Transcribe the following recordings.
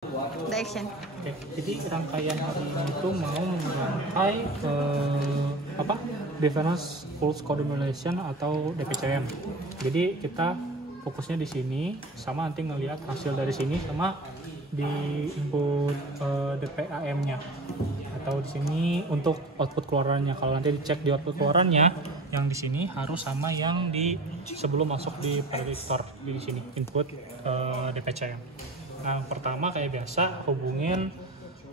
The action. Oke, jadi rangkaian hari ini itu mau merangkai Difference Pulse Coordination atau DPCM. Jadi kita fokusnya di sini, sama nanti ngelihat hasil dari sini sama di input DPAM-nya atau di sini untuk output keluarannya. Kalau nanti dicek di output keluarannya, yang di sini harus sama yang di sebelum masuk di prediktor di sini input DPCM. Nah, pertama kayak biasa hubungin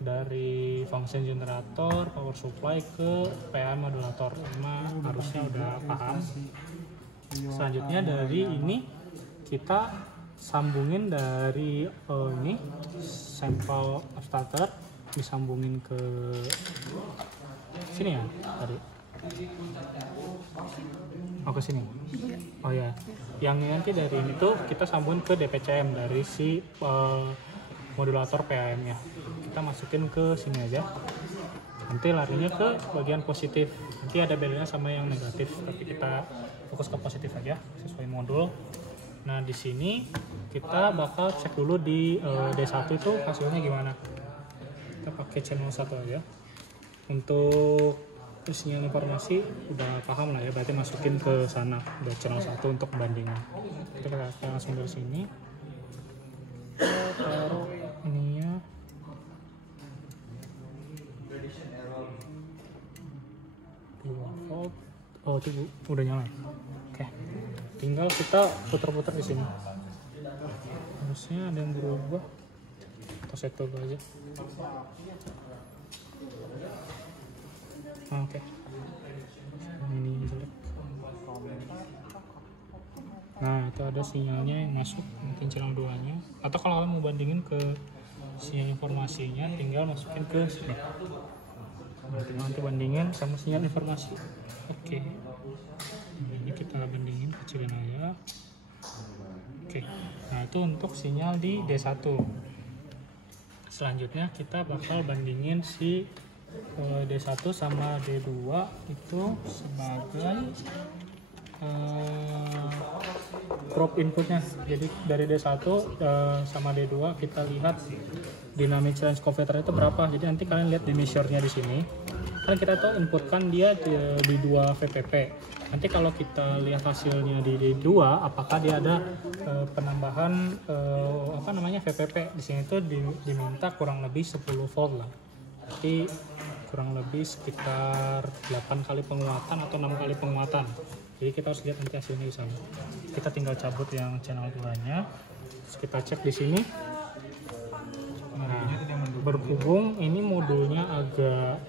dari function generator, power supply ke PA modulator. Harusnya udah paham. Selanjutnya dari ini kita sambungin dari ini sampel starter, disambungin ke sini ya tadi. Oh, ke sini. Oh ya. Yang nanti dari ini tuh kita sambungin ke DPCM dari si modulator PAM-nya. Kita masukin ke sini aja. Nanti larinya ke bagian positif. Nanti ada bedanya sama yang negatif, tapi kita fokus ke positif aja sesuai modul. Nah, di sini kita bakal cek dulu di D1 itu hasilnya gimana. Kita pakai channel 1 aja. Untuk sinyal informasi udah paham lah ya, berarti masukin ke sana udah channel 1 untuk bandingan. Kita langsung dari sini kita taruh ininya volt. Oh, itu udah nyala. Oke, tinggal kita putar-putar di sini. Harusnya ada yang berubah, atau saya coba aja. Oke. Ini jelek. Nah, itu ada sinyalnya yang masuk, mungkin channel 2-nya. Atau kalau kalian mau bandingin ke sinyal informasinya, tinggal masukin ke sini. Nanti bandingin sama sinyal informasi. Oke. Ini kita bandingin, kecilin aja. Oke. Nah, itu untuk sinyal di D1. Selanjutnya kita bakal bandingin si D1 sama D2 itu sebagai probe inputnya. Jadi dari D1 sama D2 kita lihat dynamic range converter itu berapa. Jadi nanti kalian lihat di measure-nya di sini. Kan kita tuh inputkan dia di 2 VPP. Nanti kalau kita lihat hasilnya di D2, apakah dia ada penambahan VPP. Di sini tuh diminta kurang lebih 10 volt lah. Jadi kurang lebih sekitar 8 kali penguatan atau 6 kali penguatan. Jadi kita harus lihat nanti hasilnya di sana. Kita tinggal cabut yang channel 2-nya. Terus kita cek di sini. Nah, berhubung ini modulnya agak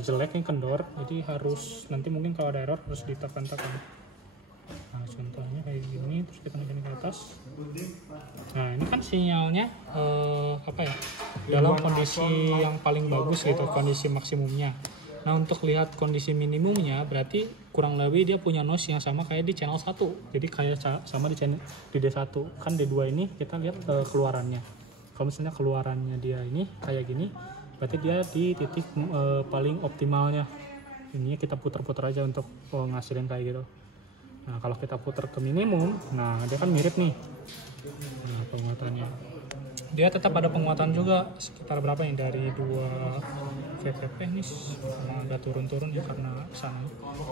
jelek nih, kendor. Jadi harus nanti mungkin kalau ada error harus ditekan-tekan. Nah, contohnya kayak gini, terus kita naikin ke atas. Nah, ini kan sinyalnya dalam kondisi yang paling bagus gitu, kondisi maksimumnya. Nah, untuk lihat kondisi minimumnya berarti kurang lebih dia punya noise yang sama kayak di channel 1. Jadi kayak sama di D1. Kan D2 ini kita lihat keluarannya. Kalau misalnya keluarannya dia ini kayak gini, berarti dia di titik paling optimalnya. Ini kita putar-putar aja untuk ngasilin kayak gitu. Nah, kalau kita putar ke minimum, nah dia kan mirip nih. Nah, penguatannya. Dia tetap ada penguatan juga, sekitar berapa nih, dari 2 VPP nih, ada turun-turun ya karena sana.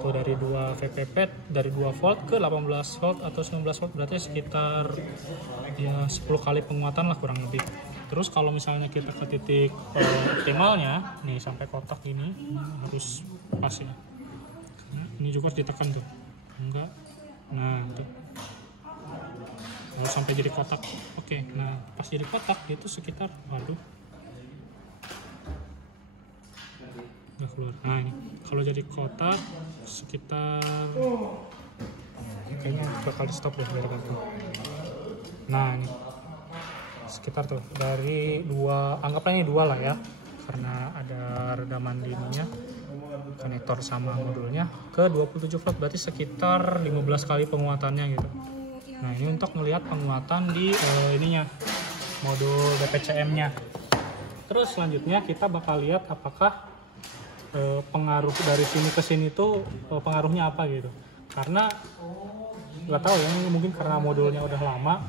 Tuh dari 2 VPP, dari 2 volt ke 18 volt atau 19 volt, berarti sekitar ya 10 kali penguatan lah kurang lebih. Terus kalau misalnya kita ke titik optimalnya, nih sampai kotak ini harus pas ya. Nah, ini juga harus ditekan tuh. Enggak. Nah, tuh. Harus sampai jadi kotak. Oke, nah pas jadi kotak itu sekitar, waduh, nggak keluar. Nah, ini kalau jadi kotak sekitar, kayaknya bakal di stop deh biar kan. Nah, ini sekitar tuh dari 2, anggaplah ini 2 lah ya, karena ada redaman di ininya, konektor sama modulnya, ke 27 volt, berarti sekitar 15 kali penguatannya gitu. Nah, ini untuk melihat penguatan di ininya, modul DPCM-nya. Terus selanjutnya kita bakal lihat apakah pengaruh dari sini ke sini tuh pengaruhnya apa gitu. Karena nggak tahu ya, mungkin karena modulnya udah lama,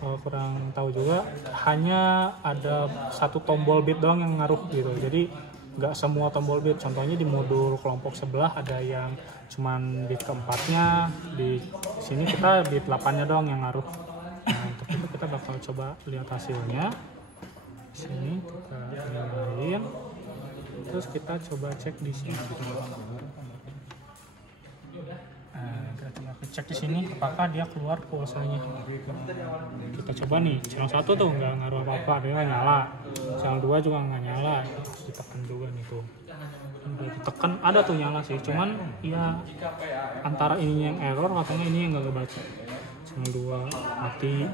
kurang tahu juga, hanya ada satu tombol bit doang yang ngaruh gitu. Jadi nggak semua tombol bit. Contohnya di modul kelompok sebelah ada yang cuman bit keempatnya, di sini kita bit 8-nya doang yang ngaruh. Nah, untuk itu kita bakal coba lihat hasilnya. Sini kita nyalain, terus kita coba cek di sini. Nah, kita coba cek di sini apakah dia keluar pulsanya. Kita coba nih, channel 1 tuh nggak ngaruh apa-apa, dia nggak nyala. Channel 2 juga nggak nyala. Ditekan juga nih tuh. Ditekan ada tuh nyala sih, cuman ya antara ini yang error atau ini yang nggak kebaca. Channel 2 mati.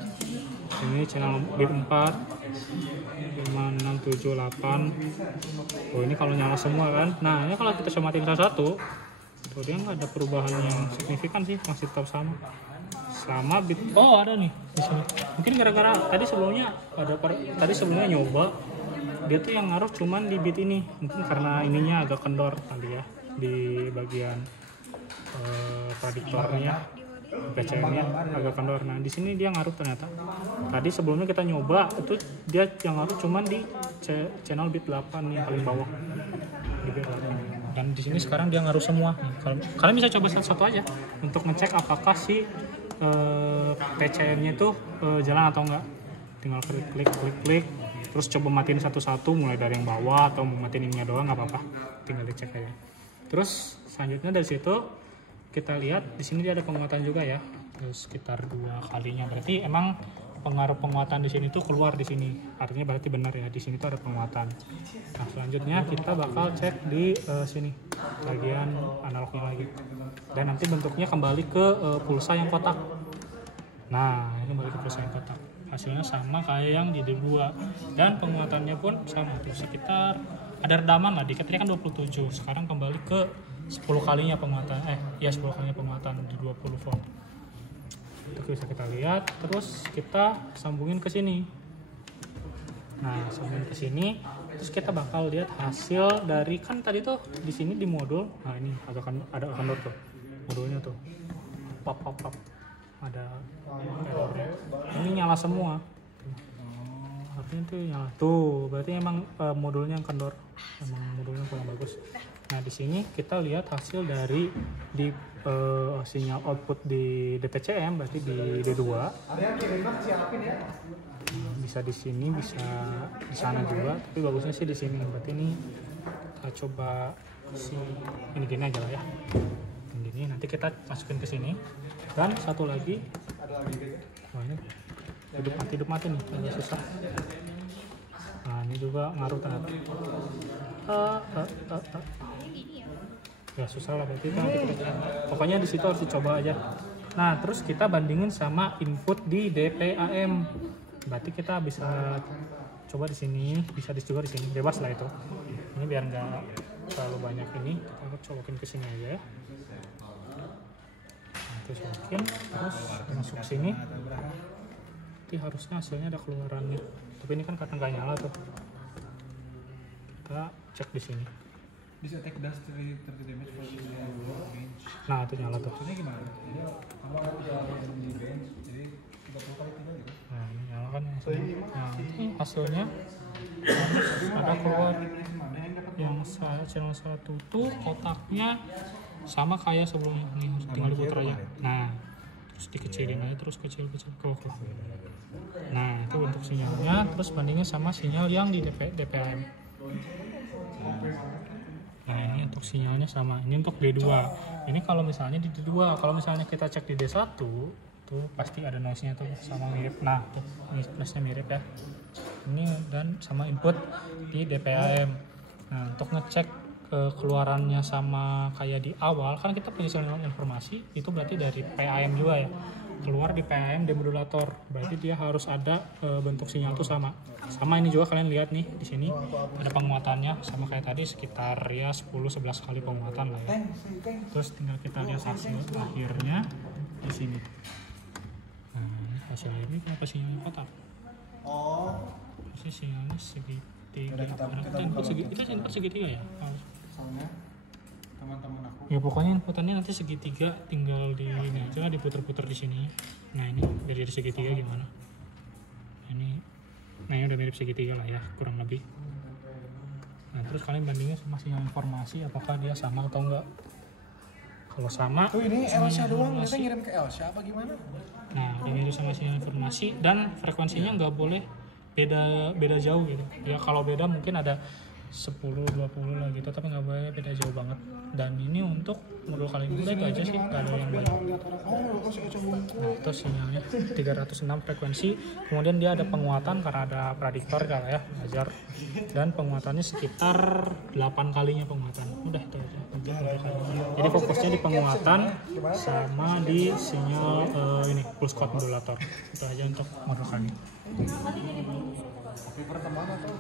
Ini channel bit 4 5, 6, 7, 8. Oh, ini kalau nyala semua kan. Nah, ini kalau kita coba matiin satu, tuh dia nggak ada perubahan yang signifikan sih, masih tetap sama. Selama bit, oh ada nih di sini. Mungkin gara-gara tadi sebelumnya nyoba, dia tuh yang ngaruh cuman di bit ini. Mungkin karena ininya agak kendor kali ya di bagian prediktornya. PCM-nya agak kendor. Nah, di sini dia ngaruh ternyata. Tadi sebelumnya kita nyoba itu dia yang ngaruh cuman di channel bit 8 yang paling bawah. Di bit 8. Dan di sini sekarang dia ngaruh semua. Kalau kalian bisa coba satu-satu aja untuk ngecek apakah si PCM-nya itu jalan atau enggak. Tinggal klik, terus coba matiin satu-satu mulai dari yang bawah atau mau matiin ininya doang nggak apa-apa. Tinggal dicek aja. Terus selanjutnya dari situ kita lihat di sini dia ada penguatan juga ya, terus sekitar 2 kalinya. Berarti emang pengaruh penguatan di sini tuh keluar di sini. Artinya berarti benar ya, di sini tuh ada penguatan. Nah, selanjutnya kita bakal cek di sini bagian analognya lagi. Dan nanti bentuknya kembali ke pulsa yang kotak. Nah, ini kembali ke pulsa yang kotak. Hasilnya sama kayak yang di D2 dan penguatannya pun sama tuh sekitar ada redaman lah, dikatnya kan 27. Sekarang kembali ke 10 kalinya penguatan, 10 kalinya penguatan di 20 volt. Itu bisa kita lihat, terus kita sambungin ke sini. Nah, sambungin ke sini, terus kita bakal lihat hasil dari, kan tadi tuh di sini di modul. Nah, ini ada kendor tuh. Modulnya tuh. Pop. Ada errornya. Ini nyala semua. Artinya tuh nyala. Tuh, berarti emang modulnya yang kendor. Emang modulnya kurang bagus. Nah, di sini kita lihat hasil dari di sinyal output di DPCM, berarti di D2. Bisa di sini, bisa di sana juga, tapi bagusnya sih di sini. Berarti ini kita coba ini gini aja lah ya. Ini nanti kita masukin ke sini. Dan satu lagi, wah ini hidup mati nih, agak susah. Nah, ini juga ngaruh ternyata. Ya susah lah berarti kan. Pokoknya di situ harus dicoba aja. Nah, terus kita bandingin sama input di DPAM. Berarti kita bisa coba di sini, bisa juga di sini, bebas lah itu. Ini biar nggak terlalu banyak ini, kita colokin ke sini aja ya. Terus masukin, terus masuk sini. Nanti harusnya hasilnya ada keluarannya. Tapi ini kan karena nggak nyala tuh. Kita cek di sini. Bisa take dust 30 damage for the range. Nah, itu nyala tuh. Maksudnya gimana? Jadi kalau ada di range, jadi 30 kali tidak gitu. Nah, ini nyala kan yang sama. Nah, ini hasilnya harus ada keluar. Yang channel 1 tuh kotaknya sama kayak sebelumnya. Nih, tinggal diputar aja. Nah, terus dikecilin aja, terus kecil ke bawah. Nah, itu bentuk sinyalnya. Terus bandingin sama sinyal yang di DPAM. Nah, ini untuk sinyalnya sama. Ini untuk D2. Ini kalau misalnya di D2, kalau misalnya kita cek di D1, tuh pasti ada noise-nya tuh sama mirip. Nah, tuh noise-nya mirip ya. Ini dan sama input di DPAM. Nah, untuk ngecek keluarannya sama kayak di awal, kan kita punya sinyal informasi, itu berarti dari PAM juga ya. Keluar di PAM demodulator, berarti dia harus ada bentuk sinyal tuh sama. Sama ini juga kalian lihat nih di sini ada penguatannya sama kayak tadi sekitar ya 10-11 kali penguatan lah ya. Terus tinggal kita lihat hasil akhirnya di sini. Nah, hasil ini kenapa sinyalnya kotak? Pasti sinyalnya segitiga. Kita input segitiga ya? Soalnya teman-teman aku. Ya pokoknya inputannya nanti segitiga, tinggal di ini aja diputer-puter di sini. Nah, ini dari segitiga gimana? Nah ini udah mirip segitiga lah ya kurang lebih. Nah terus kalian bandingin sama sinyal informasi apakah dia sama atau enggak. Kalau sama, Tuh ini sinyal Elsa doang, informasi. kita ngirim ke Elsa apa gimana? Nah ini itu sama sinyal informasi dan frekuensinya nggak boleh beda jauh gitu. Ya kalau beda mungkin ada 10-20 lah gitu, tapi nggak boleh beda jauh banget. Dan ini untuk modul kali ini itu aja sih, nggak ada yang banyak. Nah itu sinyalnya 306 frekuensi, kemudian dia ada penguatan karena ada prediktor kalau ya belajar, dan penguatannya sekitar 8 kalinya penguatan. Udah itu aja. Jadi fokusnya di penguatan sama di sinyal ini pulse code modulator. Itu aja untuk modul kali ini. Tapi pertemanan atau